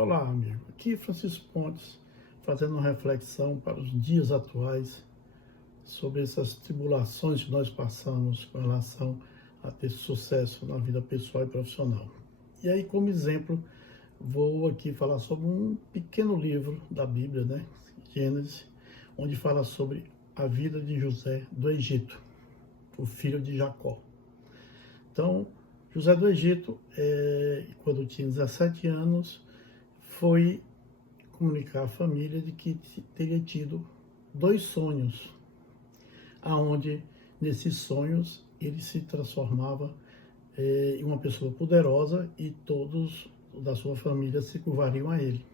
Olá, amigo. Aqui Francisco Pontes, fazendo uma reflexão para os dias atuais sobre essas tribulações que nós passamos com relação a ter sucesso na vida pessoal e profissional. E aí, como exemplo, vou aqui falar sobre um pequeno livro da Bíblia, né? Gênesis, onde fala sobre a vida de José do Egito, o filho de Jacó. Então, José do Egito, quando tinha 17 anos, foi comunicar à família de que teria tido 2 sonhos, aonde nesses sonhos ele se transformava em uma pessoa poderosa e todos da sua família se curvariam a ele.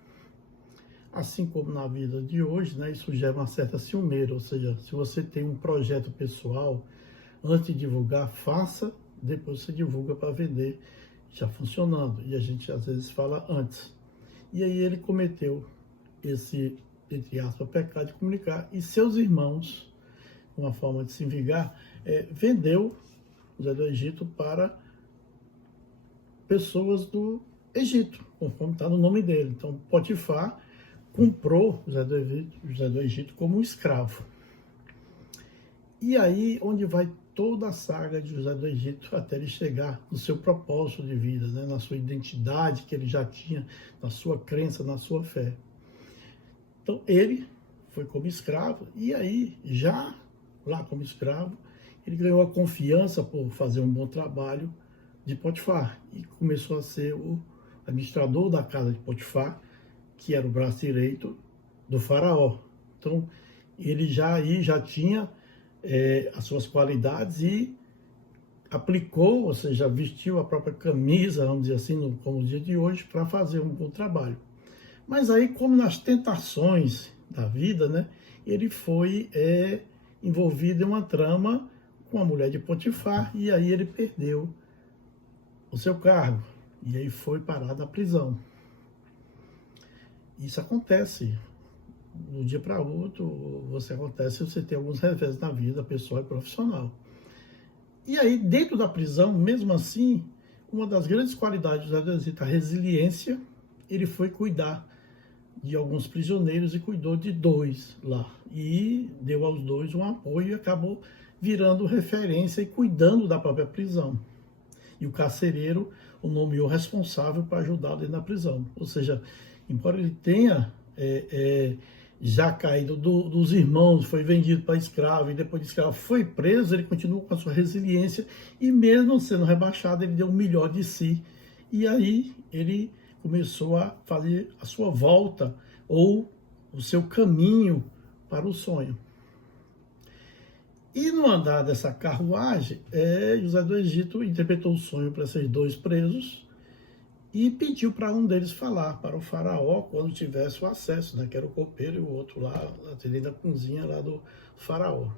Assim como na vida de hoje, né, isso gera uma certa ciumeira, ou seja, se você tem um projeto pessoal, antes de divulgar, faça, depois você divulga para vender, já funcionando. E a gente às vezes fala antes. E aí ele cometeu esse, entre aspas, pecado de comunicar, e seus irmãos, uma forma de se vingar, vendeu José do Egito para pessoas do Egito, conforme está no nome dele. Então, Potifar comprou José do Egito como um escravo. E aí, onde vai toda a saga de José do Egito até ele chegar no seu propósito de vida, né? Na sua identidade que ele já tinha, na sua crença, na sua fé. Então, ele foi como escravo, e aí, já lá como escravo, ele ganhou a confiança por fazer um bom trabalho de Potifar, e começou a ser o administrador da casa de Potifar, que era o braço direito do faraó. Então, ele já tinha as suas qualidades e aplicou, ou seja, vestiu a própria camisa, vamos dizer assim, como o dia de hoje, para fazer um bom trabalho. Mas aí, como nas tentações da vida, né, ele foi envolvido em uma trama com a mulher de Potifar, e aí ele perdeu o seu cargo, e aí foi parar na prisão. Isso acontece de um dia para outro, você tem alguns revés na vida pessoal e profissional. E aí, dentro da prisão, mesmo assim, uma das grandes qualidades da resiliência, ele foi cuidar de alguns prisioneiros e cuidou de 2 lá. E deu aos 2 um apoio e acabou virando referência e cuidando da própria prisão. E o carcereiro o nomeou responsável para ajudá-lo na prisão. Ou seja, embora ele tenha já caído dos irmãos, foi vendido para escravo, e depois de escravo foi preso, ele continuou com a sua resiliência, e mesmo sendo rebaixado, ele deu o melhor de si. E aí ele começou a fazer a sua volta, ou o seu caminho para o sonho. E no andar dessa carruagem, José do Egito interpretou o sonho para esses 2 presos, e pediu para um deles falar para o faraó quando tivesse o acesso, né, que era o copeiro, e o outro lá, atendendo a cozinha lá do faraó.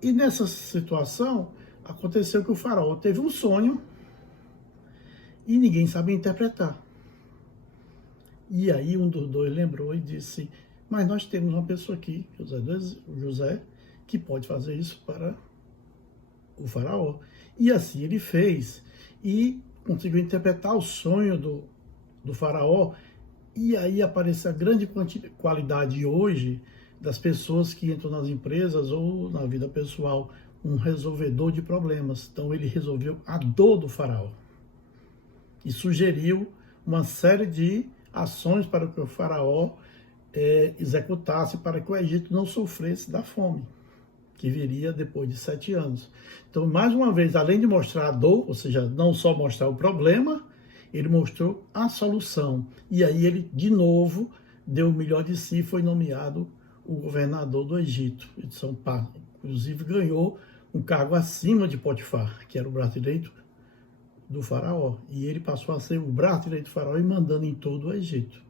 E nessa situação, aconteceu que o faraó teve um sonho e ninguém sabia interpretar. E aí um dos 2 lembrou e disse: mas nós temos uma pessoa aqui, José, que pode fazer isso para o faraó. E assim ele fez, e conseguiu interpretar o sonho do faraó, e aí aparece a grande qualidade hoje das pessoas que entram nas empresas ou na vida pessoal, um resolvedor de problemas. Então ele resolveu a dor do faraó e sugeriu uma série de ações para que o faraó executasse, para que o Egito não sofresse da fome, que viria depois de 7 anos. Então, mais uma vez, além de mostrar a dor, ou seja, não só mostrar o problema, ele mostrou a solução. E aí ele, de novo, deu o melhor de si, foi nomeado o governador do Egito, de São Paulo. Inclusive ganhou um cargo acima de Potifar, que era o braço direito do faraó. E ele passou a ser o braço direito do faraó e mandando em todo o Egito.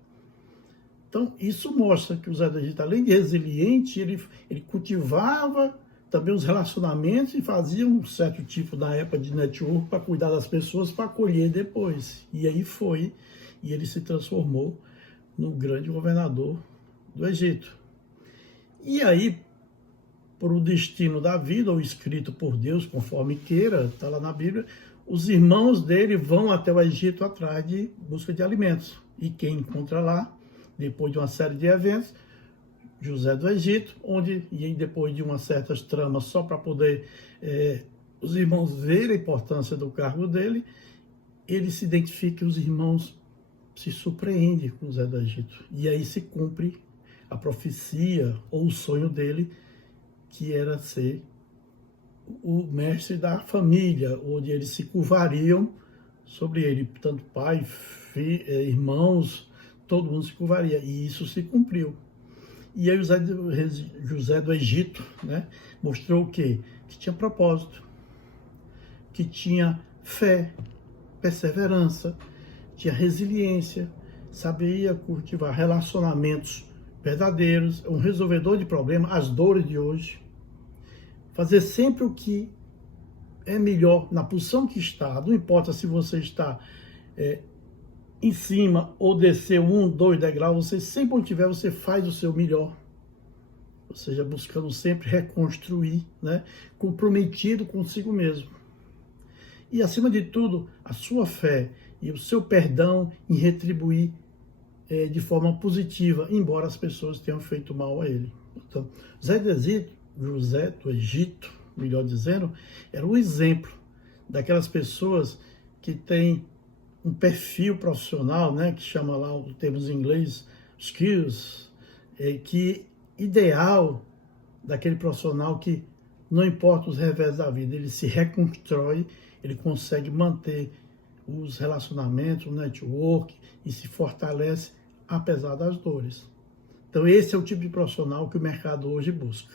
Então, isso mostra que o José do Egito, além de resiliente, ele cultivava também os relacionamentos e fazia um certo tipo, na época, de network para cuidar das pessoas, para colher depois. E aí foi, e ele se transformou no grande governador do Egito. E aí, por o destino da vida, ou escrito por Deus, conforme queira, está lá na Bíblia, os irmãos dele vão até o Egito atrás de busca de alimentos. E quem encontra lá, depois de uma série de eventos, José do Egito, onde, e depois de umas certas tramas, só para poder os irmãos verem a importância do cargo dele, ele se identifica e os irmãos se surpreendem com José do Egito. E aí se cumpre a profecia ou o sonho dele, que era ser o mestre da família, onde eles se curvariam sobre ele, tanto pai, filho, irmãos, todo mundo se curvaria, e isso se cumpriu. E aí José do Egito, né, mostrou o quê? Que tinha propósito, que tinha fé, perseverança, tinha resiliência, sabia cultivar relacionamentos verdadeiros, um resolvedor de problemas, as dores de hoje, fazer sempre o que é melhor na posição que está, não importa se você está em cima ou descer 1, 2 degraus, você sempre onde tiver, você faz o seu melhor, ou seja, buscando sempre reconstruir, né, comprometido consigo mesmo. E acima de tudo, a sua fé e o seu perdão em retribuir de forma positiva, embora as pessoas tenham feito mal a ele. Então, José do Egito, melhor dizendo, era um exemplo daquelas pessoas que têm um perfil profissional, né, que chama lá, o termos em inglês, skills, que ideal daquele profissional que não importa os revés da vida, ele se reconstrói, ele consegue manter os relacionamentos, o network, e se fortalece apesar das dores. Então esse é o tipo de profissional que o mercado hoje busca.